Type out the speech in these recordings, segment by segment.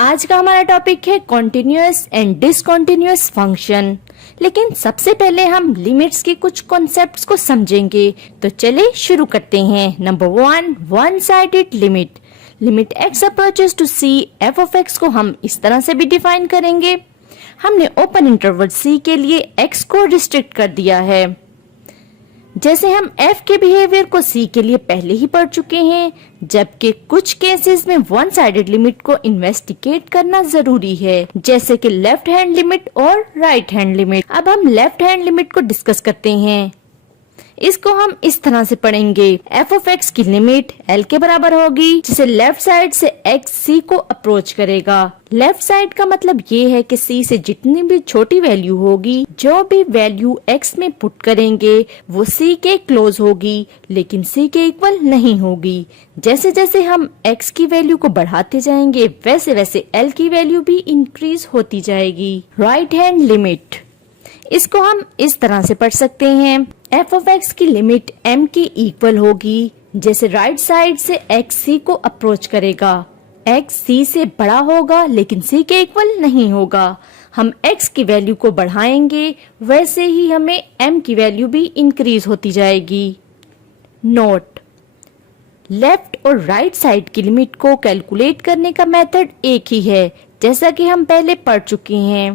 आज का हमारा टॉपिक है कॉन्टिन्यूअस एंड डिसकॉन्टिन्यूअस फंक्शन। लेकिन सबसे पहले हम लिमिट्स के कुछ कॉन्सेप्ट्स को समझेंगे। तो चलिए शुरू करते हैं। Number 1, one sided limit. Limit x approaches to c f of x को हम इस तरह से भी डिफाइन करेंगे। हमने ओपन इंटरवल c के लिए x को रिस्ट्रिक्ट कर दिया है। जैसे हम f के बिहेवियर को c के लिए पहले ही पढ़ चुके हैं, जबकि कुछ केसेस में वन साइडेड लिमिट को इन्वेस्टिगेट करना जरूरी है, जैसे कि लेफ्ट हैंड लिमिट और राइट हैंड लिमिट। अब हम लेफ्ट हैंड लिमिट को डिस्कस करते हैं। इसको हम इस तरह से पढ़ेंगे। f ऑफ x की लिमिट l के बराबर होगी, जिसे लेफ्ट साइड से x c को अप्रोच करेगा। लेफ्ट साइड का मतलब ये है कि c से जितनी भी छोटी वैल्यू होगी, जो भी वैल्यू x में पुट करेंगे वो c के क्लोज होगी, लेकिन c के इक्वल नहीं होगी। जैसे जैसे हम x की वैल्यू को बढ़ाते जाएंगे, वैसे वैसे l की वैल्यू भी इंक्रीज होती जाएगी। राइट हैंड लिमिट, इसको हम इस तरह से पढ़ सकते हैं। f ऑफ x की लिमिट m की इक्वल होगी, जैसे राइट साइड से x c को अप्रोच करेगा। x c से बड़ा होगा लेकिन c के इक्वल नहीं होगा। हम x की वैल्यू को बढ़ाएंगे, वैसे ही हमें m की वैल्यू भी इंक्रीज होती जाएगी। नोट, लेफ्ट और राइट साइड की लिमिट को कैलकुलेट करने का मेथड एक ही है, जैसा कि हम पहले पढ़ चुके हैं।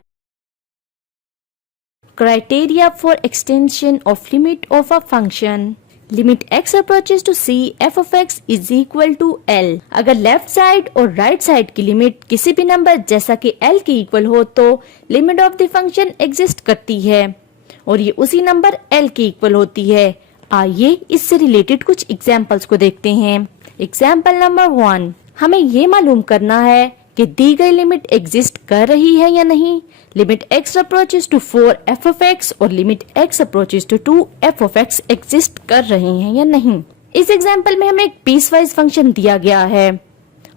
Criteria for extension of limit of a function. Limit x approaches to c f of x is equal to l. अगर लेफ्ट साइड और राइट साइड की लिमिट किसी भी नंबर जैसा कि l के इक्वल हो तो limit of the function exist करती है, और ये उसी नंबर l के इक्वल होती है। आइए इससे रिलेटेड कुछ एग्जांपल्स को देखते हैं। एग्जांपल नंबर 1, हमें ये मालूम करना है कि दी गई लिमिट एग्जिस्ट कर रही है या नहीं। Limit x approaches to 4 f of x और limit x approaches to 2 f of x exist कर रही हैं या नहीं। इस एग्जांपल में हमें एक पीसवाइज फंक्शन दिया गया है,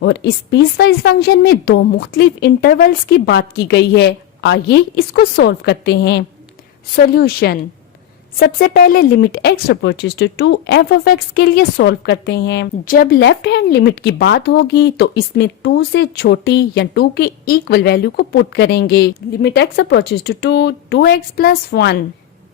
और इस पीसवाइज फंक्शन में दो मुख्तलिफ इंटरवल्स की बात की गई है। आइए इसको सॉल्व करते हैं। सॉल्यूशन, सबसे पहले limit x approaches to 2 f of x के लिए सॉल्व करते हैं। जब लेफ्ट हैंड लिमिट की बात होगी तो इसमें 2 से छोटी या 2 के इक्वल वैल्यू को पुट करेंगे। Limit x approaches to 2 2x plus 1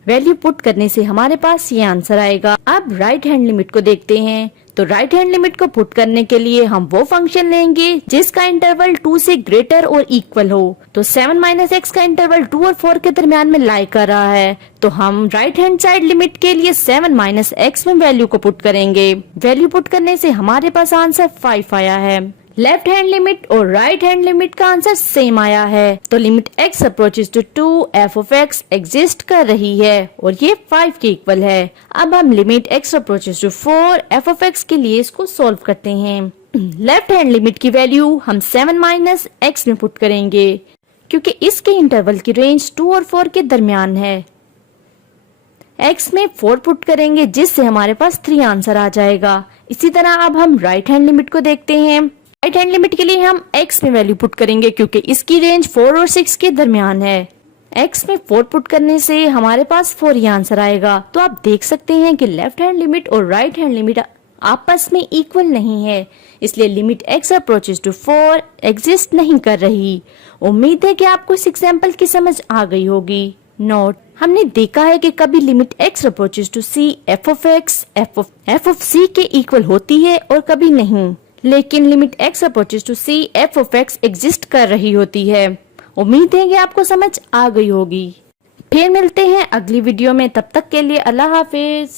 value put करने से हमारे पास ये आंसर आएगा। अब राइट हैंड लिमिट को देखते हैं। तो राइट हैंड लिमिट को पुट करने के लिए हम वो फंक्शन लेंगे जिसका इंटरवल 2 से ग्रेटर और इक्वल हो। तो 7 माइनस एक्स का इंटरवल 2 और 4 के दरमियान में लाई कर रहा है, तो हम राइट हैंड साइड लिमिट के लिए 7 माइनस एक्स में वैल्यू को पुट करेंगे। वैल्यू पुट करने से हमारे पास आंसर 5 आया है। लेफ्ट हैंड लिमिट और राइट हैंड लिमिट का आंसर सेम आया है, तो limit x approaches to 2 f of x exist कर रही है और ये 5 के इक्वल है। अब हम limit x approaches to 4 f of x के लिए इसको सॉल्व करते हैं। लेफ्ट हैंड लिमिट की वैल्यू हम 7 माइनस x में पुट करेंगे, क्योंकि इसके इंटरवल की रेंज 2 और 4 के दरमियान है। x में 4 पुट करेंगे, जिससे हमारे पास 3 आंसर आ जाएगा। इसी तरह अब हम राइट हैंड लिमिट को देखते हैं। राइट हैंड लिमिट के लिए हम x में वैल्यू पुट करेंगे, क्योंकि इसकी रेंज 4 और 6 के दरमियान है। x में 4 पुट करने से हमारे पास 4 ही आंसर आएगा। तो आप देख सकते हैं कि लेफ्ट हैंड लिमिट और राइट हैंड लिमिट आपस में इक्वल नहीं है, इसलिए limit x approaches to 4 exist नहीं कर रही। उम्मीद है कि आपको इस एग्जाम्पल की समझ आ गई होगी। नोट, हमने देखा है कि कभी limit x approaches to c f of x f of c के इक्वल होती है और कभी नहीं, लेकिन limit x approaches to c f of x exist कर रही होती है। उम्मीद है कि आपको समझ आ गई होगी। फिर मिलते हैं अगली वीडियो में, तब तक के लिए अल्लाह हाफिज।